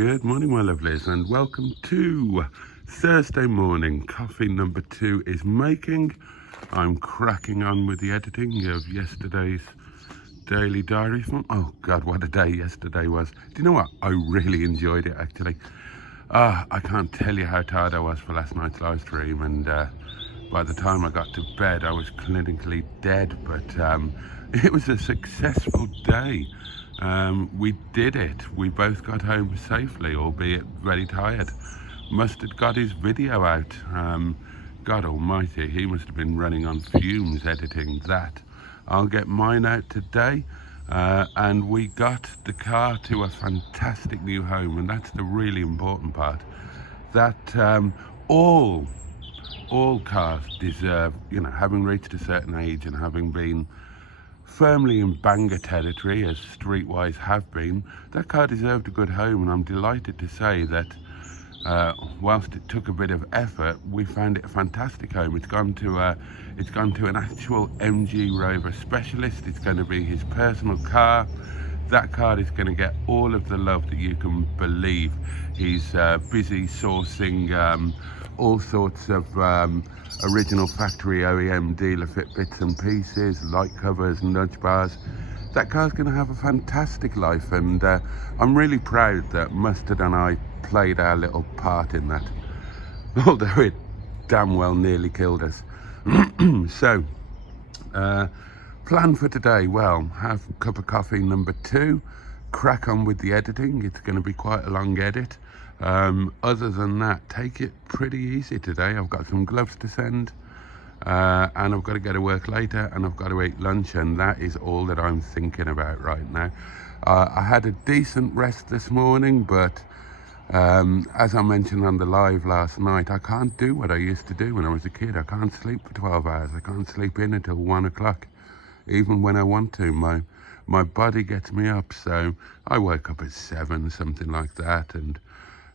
Good morning, my lovelies, and welcome to Thursday morning. Coffee number 2 is making. I'm cracking on with the editing of yesterday's daily diary. Oh God, what a day yesterday was. Do you know what? I really enjoyed it, actually. I can't tell you how tired I was for last night's live stream, and by the time I got to bed, I was clinically dead, but it was a successful day. We did it. We both got home safely, albeit very tired. Mustard got his video out. God almighty, he must have been running on fumes editing that. I'll get mine out today. And we got the car to a fantastic new home, and that's the really important part. That all cars deserve, having reached a certain age and having been firmly in banger territory, as Streetwise have been, that car deserved a good home, and I'm delighted to say that whilst it took a bit of effort, we found it a fantastic home. It's gone to an actual MG Rover specialist. It's going to be his personal car. That car is going to get all of the love that you can believe. He's busy sourcing all sorts of original factory OEM dealer fit bits and pieces, light covers, nudge bars. That car's going to have a fantastic life, and I'm really proud that Mustard and I played our little part in that, although it damn well nearly killed us. So, plan for today, well, have a cup of coffee number 2, crack on with the editing. It's going to be quite a long edit. Other than that, take it pretty easy today. I've got some gloves to send, and I've got to go to work later, and I've got to eat lunch, and that is all that I'm thinking about right now. I had a decent rest this morning, but as I mentioned on the live last night, I can't do what I used to do when I was a kid. I can't sleep for 12 hours. I can't sleep in until 1 o'clock, even when I want to. My body gets me up, so I woke up at 7, something like that, and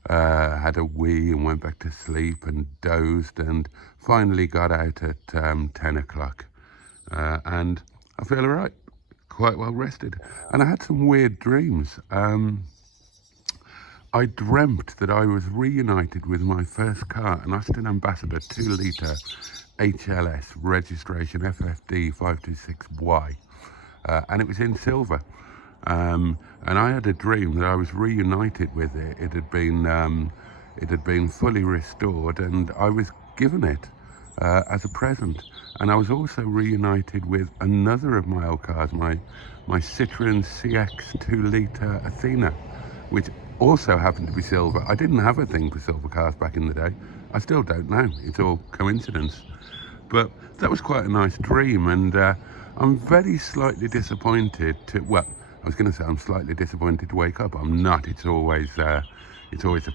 had a wee and went back to sleep and dozed, and finally got out at 10 o'clock. And I feel all right, quite well rested. And I had some weird dreams. I dreamt that I was reunited with my first car, an Austin Ambassador 2-litre HLS, registration FFD 526Y, and it was in silver. And I had a dream that I was reunited with it. It had been fully restored, and I was given it as a present. And I was also reunited with another of my old cars, my Citroen CX 2-litre Athena, which also happened to be silver. I didn't have a thing for silver cars back in the day. I still don't now. It's all coincidence. But that was quite a nice dream, and I'm very slightly disappointed to, well, I was going to say I'm slightly disappointed to wake up. I'm not. It's always a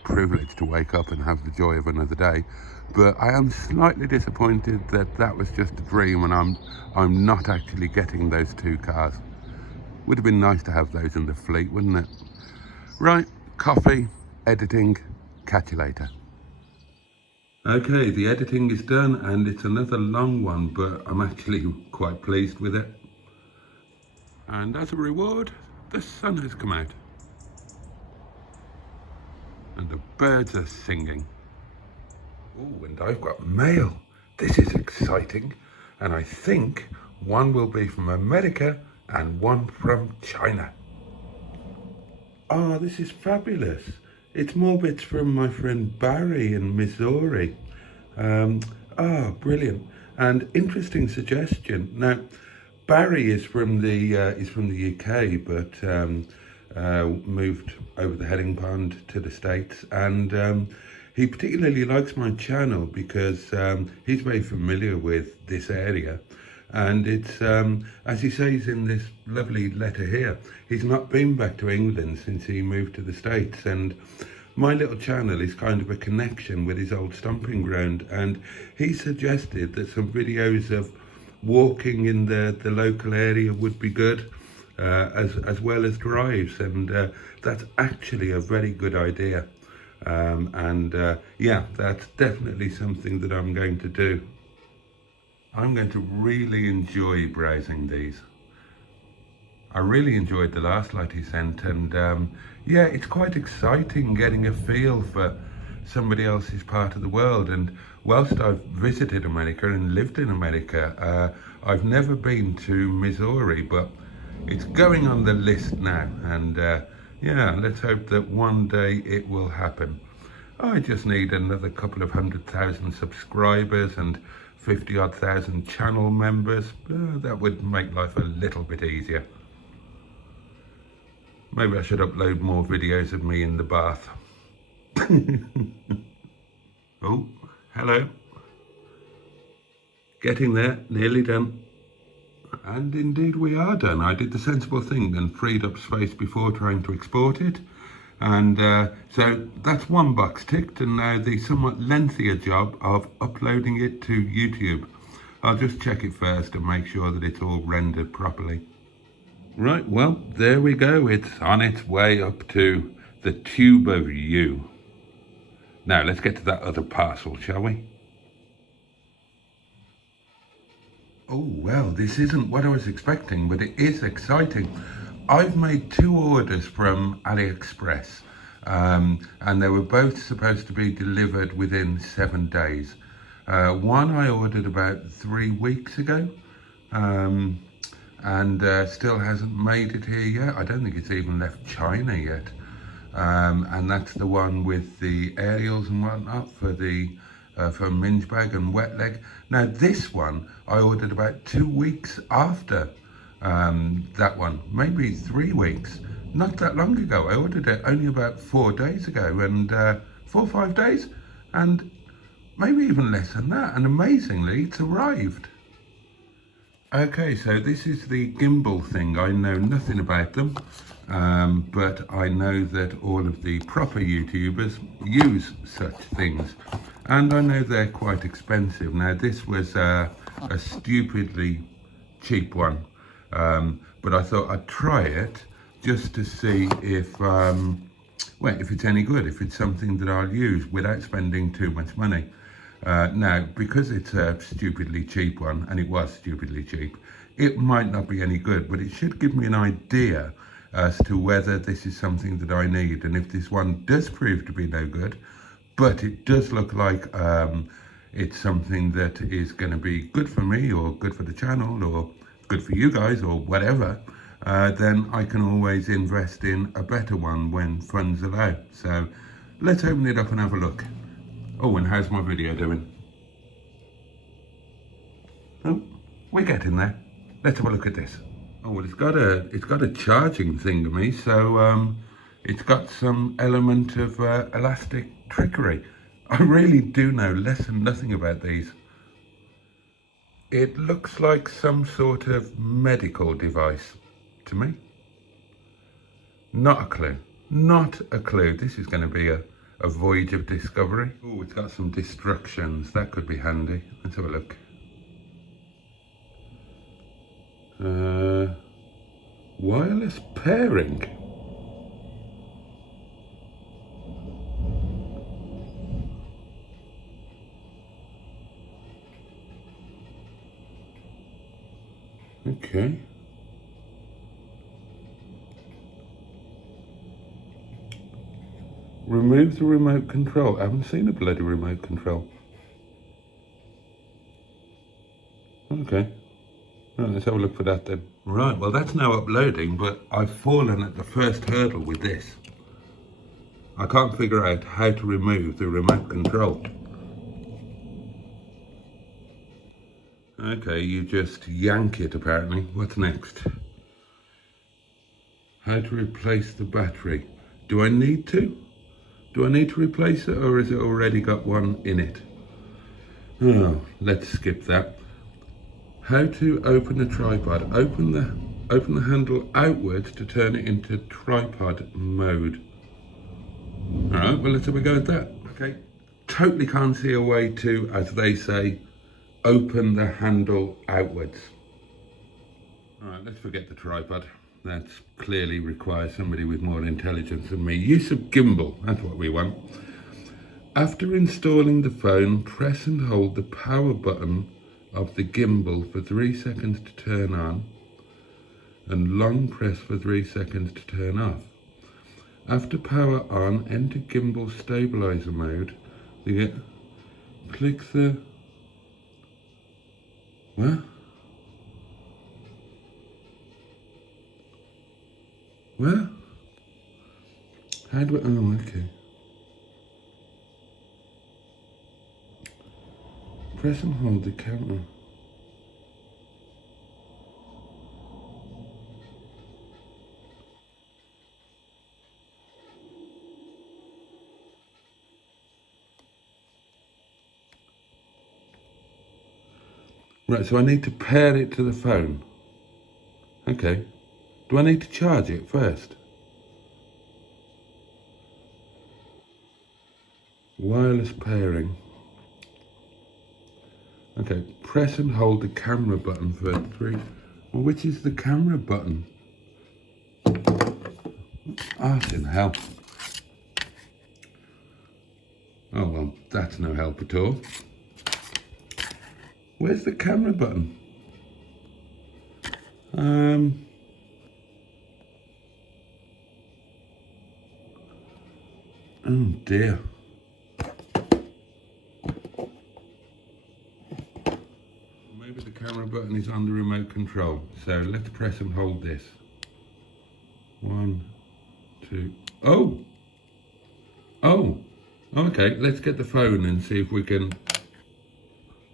privilege to wake up and have the joy of another day. But I am slightly disappointed that that was just a dream, and I'm not actually getting those 2 cars. Would have been nice to have those in the fleet, wouldn't it? Right, coffee, editing, catch you later. Okay, the editing is done, and it's another long one, but I'm actually quite pleased with it. And as a reward, the sun has come out. And the birds are singing. Oh, and I've got mail. This is exciting. And I think one will be from America and one from China. Oh, this is fabulous. It's more bits from my friend Barry in Missouri. Brilliant. And interesting suggestion. Now, Barry is from the UK, but moved over the Heading Pond to the States, and he particularly likes my channel because he's very familiar with this area. And it's, as he says in this lovely letter here, he's not been back to England since he moved to the States. And my little channel is kind of a connection with his old stomping ground. And he suggested that some videos of walking in the local area would be good, as well as drives. And that's actually a very good idea. Yeah, that's definitely something that I'm going to do. I'm going to really enjoy browsing these. I really enjoyed the last light he sent, and yeah, it's quite exciting getting a feel for somebody else's part of the world. And whilst I've visited America and lived in America, I've never been to Missouri, but it's going on the list now, and yeah, let's hope that one day it will happen. I just need another couple of 100,000 subscribers and 50 odd thousand channel members. That would make life a little bit easier. Maybe I should upload more videos of me in the bath. Oh, hello. Getting there, nearly done. And indeed we are done. I did the sensible thing and freed up space before trying to export it. And so that's one box ticked, and now the somewhat lengthier job of uploading it to YouTube. I'll just check it first and make sure that it's all rendered properly. Right, well, there we go. It's on its way up to the tube of you. Now, let's get to that other parcel, shall we? Oh, well, this isn't what I was expecting, but it is exciting. I've made 2 orders from AliExpress, and they were both supposed to be delivered within 7 days. One I ordered about 3 weeks ago, and still hasn't made it here yet. I don't think it's even left China yet. And that's the one with the aerials and whatnot for minge bag and wet leg. Now this one I ordered about 2 weeks after that one, maybe 3 weeks. Not that long ago. I ordered it only about 4 days ago, and 4 or 5 days, and maybe even less than that. And amazingly, it's arrived. Okay, so this is the gimbal thing. I know nothing about them, but I know that all of the proper YouTubers use such things, and I know they're quite expensive. Now this was a stupidly cheap one, but I thought I'd try it just to see if, well, if it's any good, if it's something that I'll use without spending too much money. Now, because it's a stupidly cheap one, and it was stupidly cheap, it might not be any good, but it should give me an idea as to whether this is something that I need. And if this one does prove to be no good, but it does look like it's something that is going to be good for me, or good for the channel, or good for you guys, or whatever, then I can always invest in a better one when funds allow. So let's open it up and have a look. Oh, and how's my video doing? Oh, we're getting there. Let's have a look at this. Oh, well, it's got a charging thingy, so it's got some element of elastic trickery. I really do know less than nothing about these. It looks like some sort of medical device to me. Not a clue. Not a clue. This is going to be a voyage of discovery. Oh, it's got some destructions. That could be handy. Let's have a look. Wireless pairing. Okay. Remove the remote control. I haven't seen a bloody remote control. Okay. Right, let's have a look for that then. Right, well that's now uploading, but I've fallen at the first hurdle with this. I can't figure out how to remove the remote control. Okay, you just yank it apparently. What's next? How to replace the battery. Do I need to? Do I need to replace it, or has it already got one in it? Oh, let's skip that. How to open a tripod. Open the handle outwards to turn it into tripod mode. Alright, well let's have a go at that. Okay, totally can't see a way to, as they say, open the handle outwards. Alright, let's forget the tripod. That clearly requires somebody with more intelligence than me. Use of gimbal, that's what we want. After installing the phone, press and hold the power button of the gimbal for 3 seconds to turn on. and long press for 3 seconds to turn off. After power on, enter gimbal stabilizer mode. Click the... What? Where? How do I... Oh, okay. Press and hold the camera. Right, so I need to pair it to the phone. Okay. Do I need to charge it first? Wireless pairing. Okay, press and hold the camera button for 3. Well, which is the camera button? Arse in hell. Oh, well, that's no help at all. Where's the camera button? Oh dear. Maybe the camera button is on the remote control. So let's press and hold this. 1, 2. Oh! Oh! Okay, let's get the phone and see if we can...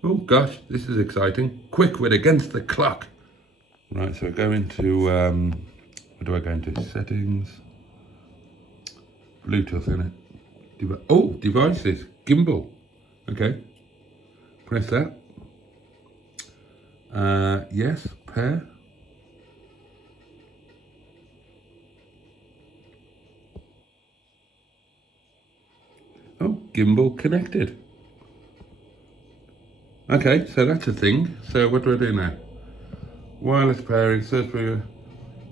Oh gosh, this is exciting. Quick, we're against the clock. Right, so I go into, what do I go into? Settings. Bluetooth in it. Oh, devices. Gimbal. Okay. Press that. Yes, pair. Oh, gimbal connected. Okay, so that's a thing. So what do I do now? Wireless pairing, search for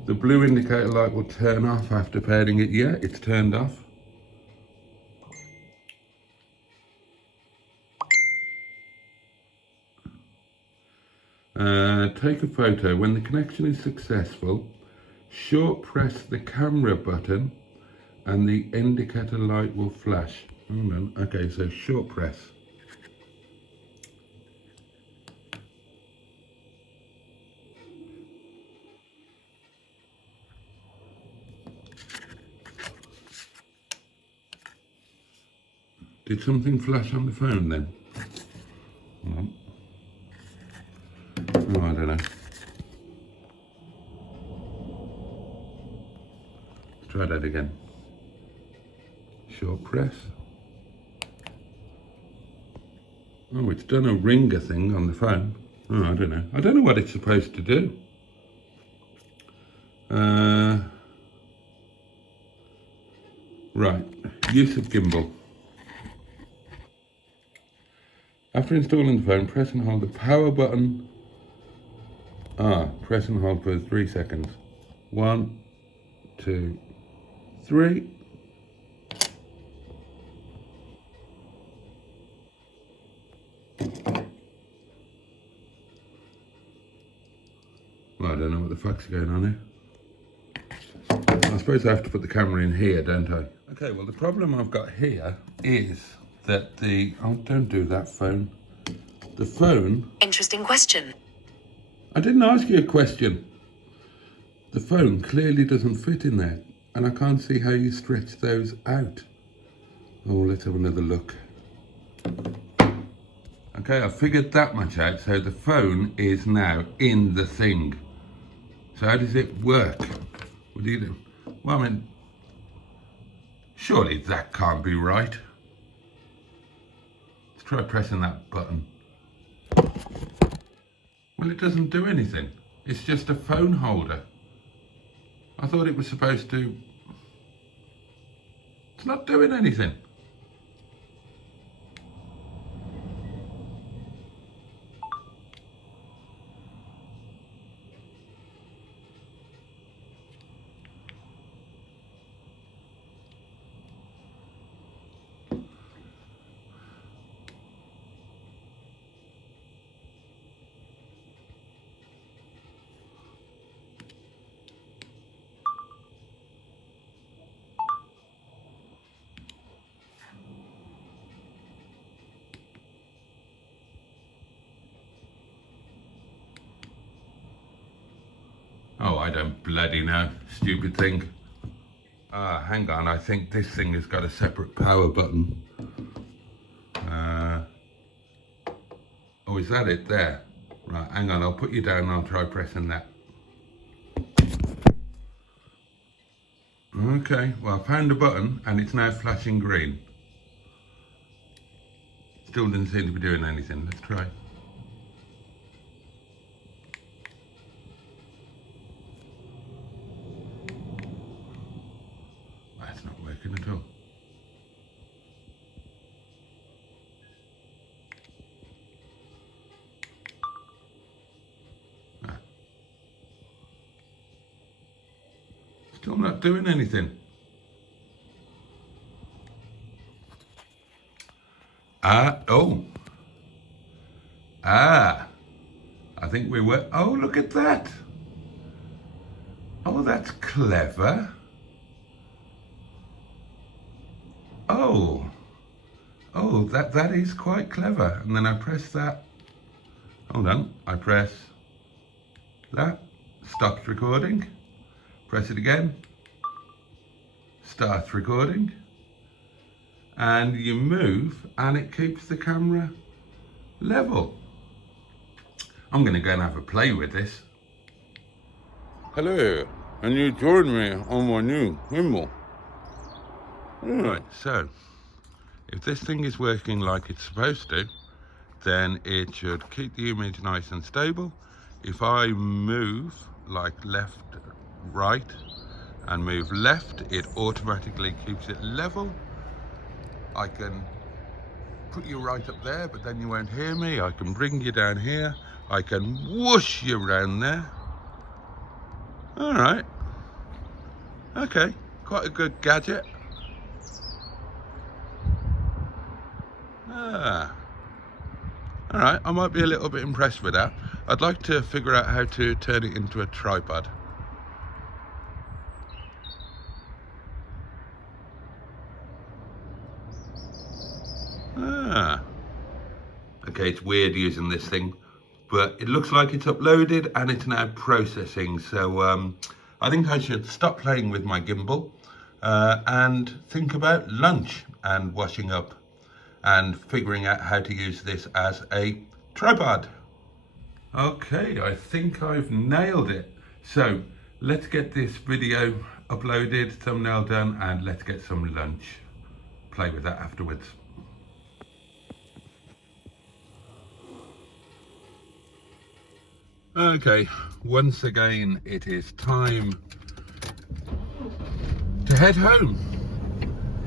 the blue indicator light will turn off after pairing it. Yeah, it's turned off. Take a photo. When the connection is successful, short press the camera button and the indicator light will flash. Hold on. Okay, so short press. Did something flash on the phone then? Hold on. Oh, I don't know. Let's try that again. Short press. Oh, it's done a ringer thing on the phone. Oh, I don't know. I don't know what it's supposed to do. Right, use of gimbal. After installing the phone, press and hold the power button. Press and hold for 3 seconds. 1, 2, 3. Well, I don't know what the fuck's going on here. I suppose I have to put the camera in here, don't I? Okay, well the problem I've got here is that oh, don't do that phone. The phone... Interesting question. I didn't ask you a question. The phone clearly doesn't fit in there, and I can't see how you stretch those out. Oh, let's have another look. Okay, I figured that much out. So the phone is now in the thing. So how does it work? What do you do? Well, I mean, surely that can't be right. Let's try pressing that button. Well, it doesn't do anything. It's just a phone holder. I thought it was supposed to... It's not doing anything. I don't bloody know. Stupid thing. Hang on, I think this thing has got a separate power button. Oh, is that it there? Right, hang on, I'll put you down and I'll try pressing that. Okay, well, I found the button and it's now flashing green. Still doesn't seem to be doing anything. Let's try. That's not working at all. Still not doing anything. I think we were, oh, look at that. Oh, that's clever. Oh, that is quite clever. And then I press that. Hold on, I press that, stops recording. Press it again, starts recording, and you move and it keeps the camera level. I'm going to go and have a play with this. Hello, and you join me on my new gimbal. Right, so if this thing is working like it's supposed to, then it should keep the image nice and stable. If I move like left, right, and move left, it automatically keeps it level. I can put you right up there, but then you won't hear me. I can bring you down here. I can whoosh you around there. All right. Okay, quite a good gadget. All right, I might be a little bit impressed with that. I'd like to figure out how to turn it into a tripod. Okay, it's weird using this thing, but it looks like it's uploaded and it's now processing. So I think I should stop playing with my gimbal and think about lunch and washing up and figuring out how to use this as a tripod. Okay, I think I've nailed it. So let's get this video uploaded, thumbnail done, and let's get some lunch. Play with that afterwards. Okay, once again it is time to head home.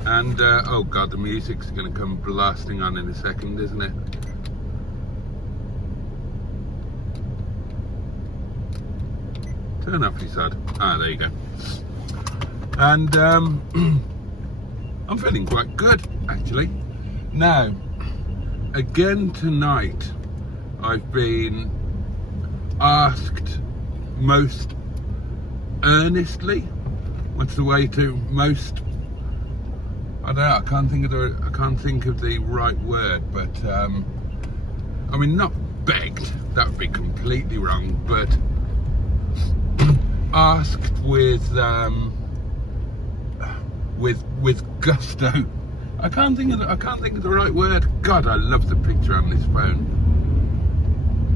And oh god, the music's gonna come blasting on in a second, isn't it? Turn up, he said. There you go. And I'm feeling quite good, actually. Now, again tonight, I've been asked most earnestly, what's the way to most, I don't know, I can't think of the right word, but I mean, not begged, that would be completely wrong, but asked with gusto. I can't think of the right word. God, I love the picture on this phone.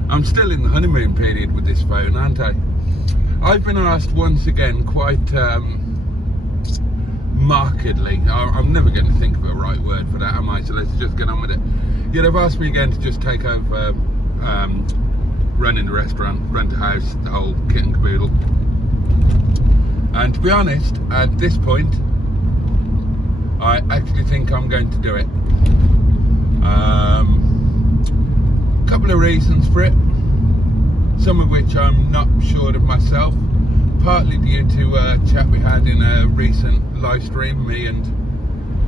I'm still in the honeymoon period with this phone, aren't I? I've been asked once again, quite markedly. I'm never going to think of a right word for that, am I? So let's just get on with it. Yeah, they've asked me again to just take over running the restaurant, rent a house, the whole kit and caboodle. And to be honest, at this point, I actually think I'm going to do it. Couple of reasons for it, some of which I'm not sure of myself, partly due to a chat we had in a recent live stream, me and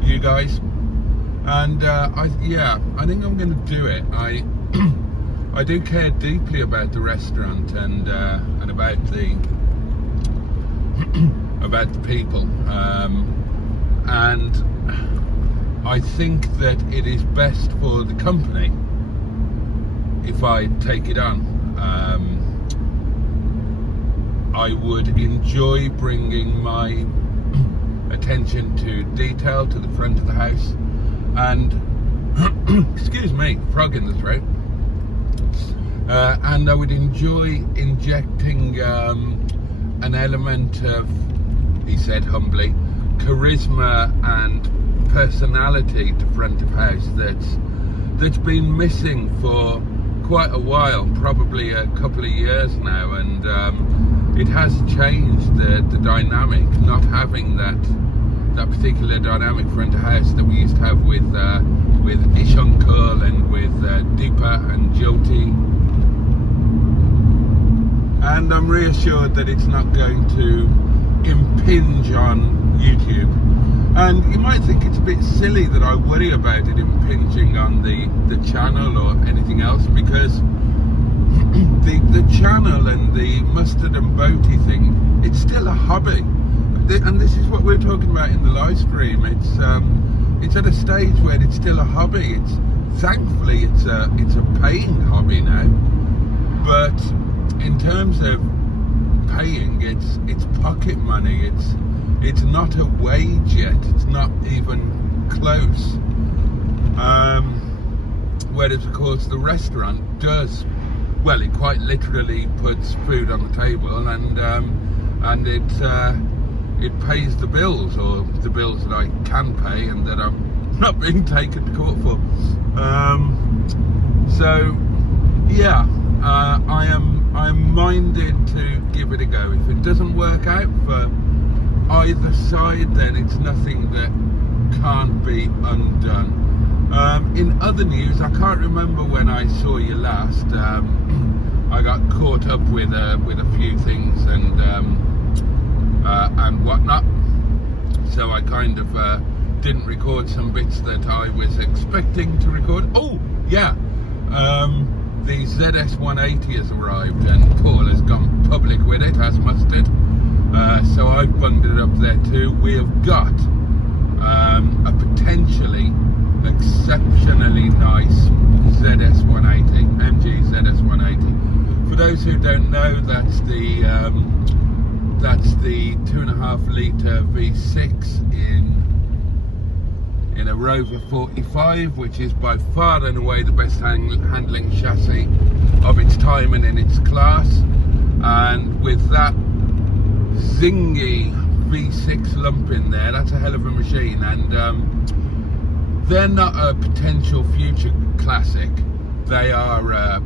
you guys, and I think I'm going to do it. I do care deeply about the restaurant and about the about the people, and I think that it is best for the company if I take it on. I would enjoy bringing my attention to detail to the front of the house, and excuse me, frog in the throat. And I would enjoy injecting an element of, he said humbly, charisma and personality to front of house that's been missing for quite a while, probably a couple of years now, and it has changed the dynamic, not having that particular dynamic front of house that we used to have with Ish Uncle and with Deepa and Jyoti. And I'm reassured that it's not going to impinge on YouTube. And you might think it's a bit silly that I worry about it impinging on the channel or anything else, because the channel and the Mustard and Boaty thing, it's still a hobby. And this is what we're talking about in the live stream. It's at a stage where it's still a hobby. Thankfully it's a paying hobby now. But in terms of paying, it's pocket money. It's not a wage yet. It's not even close. Whereas, of course, the restaurant does, well, it quite literally puts food on the table, and it pays the bills, or the bills that I can pay and that I'm not being taken to court for. So, yeah, I'm minded to give it a go. If it doesn't work out for either side, then it's nothing that can't be undone. In other news, I can't remember when I saw you last. I got caught up with a few things and whatnot, so I kind of didn't record some bits that I was expecting to record. Oh yeah, the ZS180 has arrived and Paul has gone public with it, as Mustard. So I've bunged it up there too. We have got a potentially exceptionally nice ZS180, MG ZS180. For those who don't know, that's the 2.5 litre V6 in a Rover 45, which is by far and away the best handling chassis of its time and in its class. And with that zingy V6 lump in there, that's a hell of a machine. And they're not a potential future classic, they are a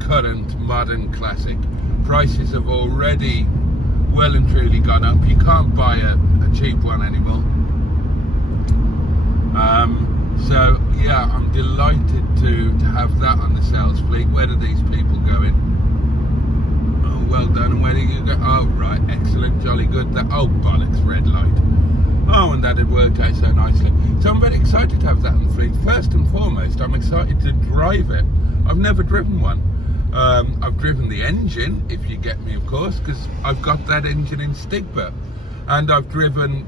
current modern classic. Prices have already well and truly gone up. You can't buy a cheap one anymore. So yeah, I'm delighted to have that on the sales fleet. Where are these people going? Oh, well done. And where do you go? Oh, right, excellent, jolly good. Oh, bollocks, red light. Oh, and that had worked out so nicely. So I'm very excited to have that on the fleet. First and foremost, I'm excited to drive it. I've never driven one. I've driven the engine, if you get me, of course, because I've got that engine in Stigba. And I've driven,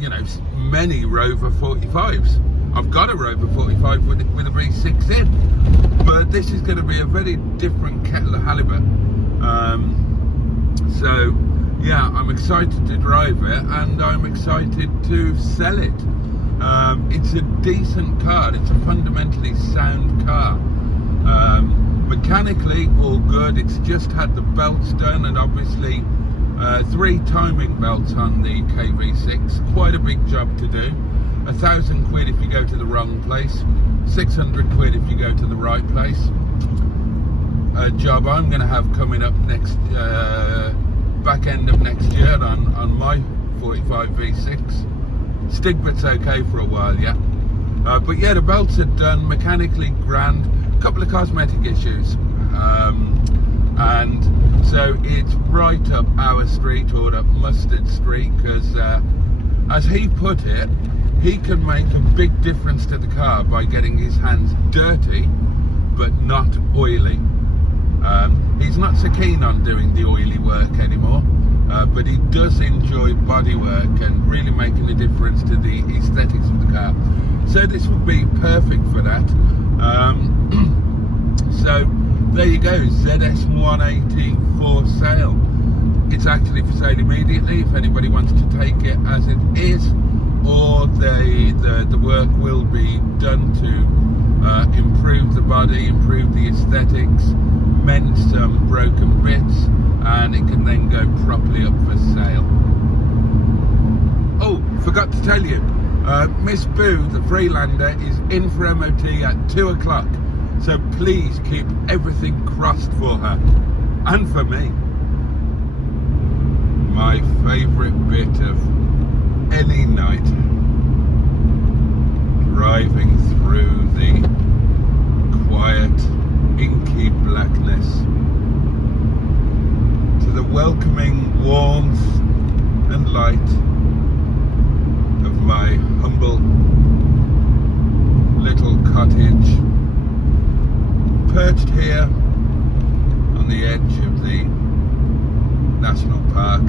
you know, many Rover 45s. I've got a Rover 45 with a V6 in. But this is going to be a very different kettle of halibut. So yeah, I'm excited to drive it, and I'm excited to sell it. It's a decent car. It's a fundamentally sound car. Mechanically, all good. It's just had the belts done, and obviously 3 timing belts on the KV6. Quite a big job to do. 1,000 quid if you go to the wrong place, 600 quid if you go to the right place. A job I'm going to have coming up next back end of next year on my 45 V6. Stigbit's okay for a while, yeah. But yeah, the belts are done, mechanically grand. A couple of cosmetic issues, and so it's right up our street, or up Mustard Street, because as he put it, he can make a big difference to the car by getting his hands dirty but not oily. He's not so keen on doing the oily work anymore, but he does enjoy body work and really making a difference to the aesthetics of the car. So this would be perfect for that. So there you go, ZS180 for sale. It's actually for sale immediately if anybody wants to take it as it is, or the work will be done to improve the body, improve the aesthetics, mend some broken bits, and it can then go properly up for sale. Oh, forgot to tell you, Miss Boo, the Freelander, is in for MOT at 2 o'clock, so please keep everything crossed for her, and for me. My favourite bit of any night, driving through the quiet, inky blackness to the welcoming warmth and light of my humble little cottage, perched here on the edge of the national park.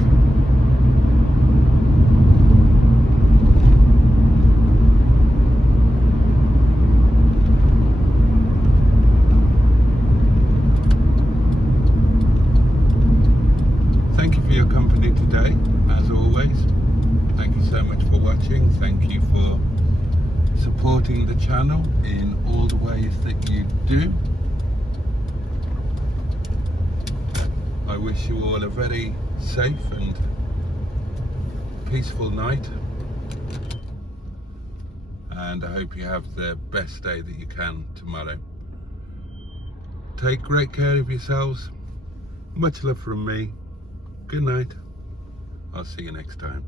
Thank you for your company today, as always. Thank you so much for watching. Thank you for supporting the channel in all the ways that you do. I wish you all a very safe and peaceful night, and I hope you have the best day that you can tomorrow. Take great care of yourselves. Much love from me. Good night. I'll see you next time.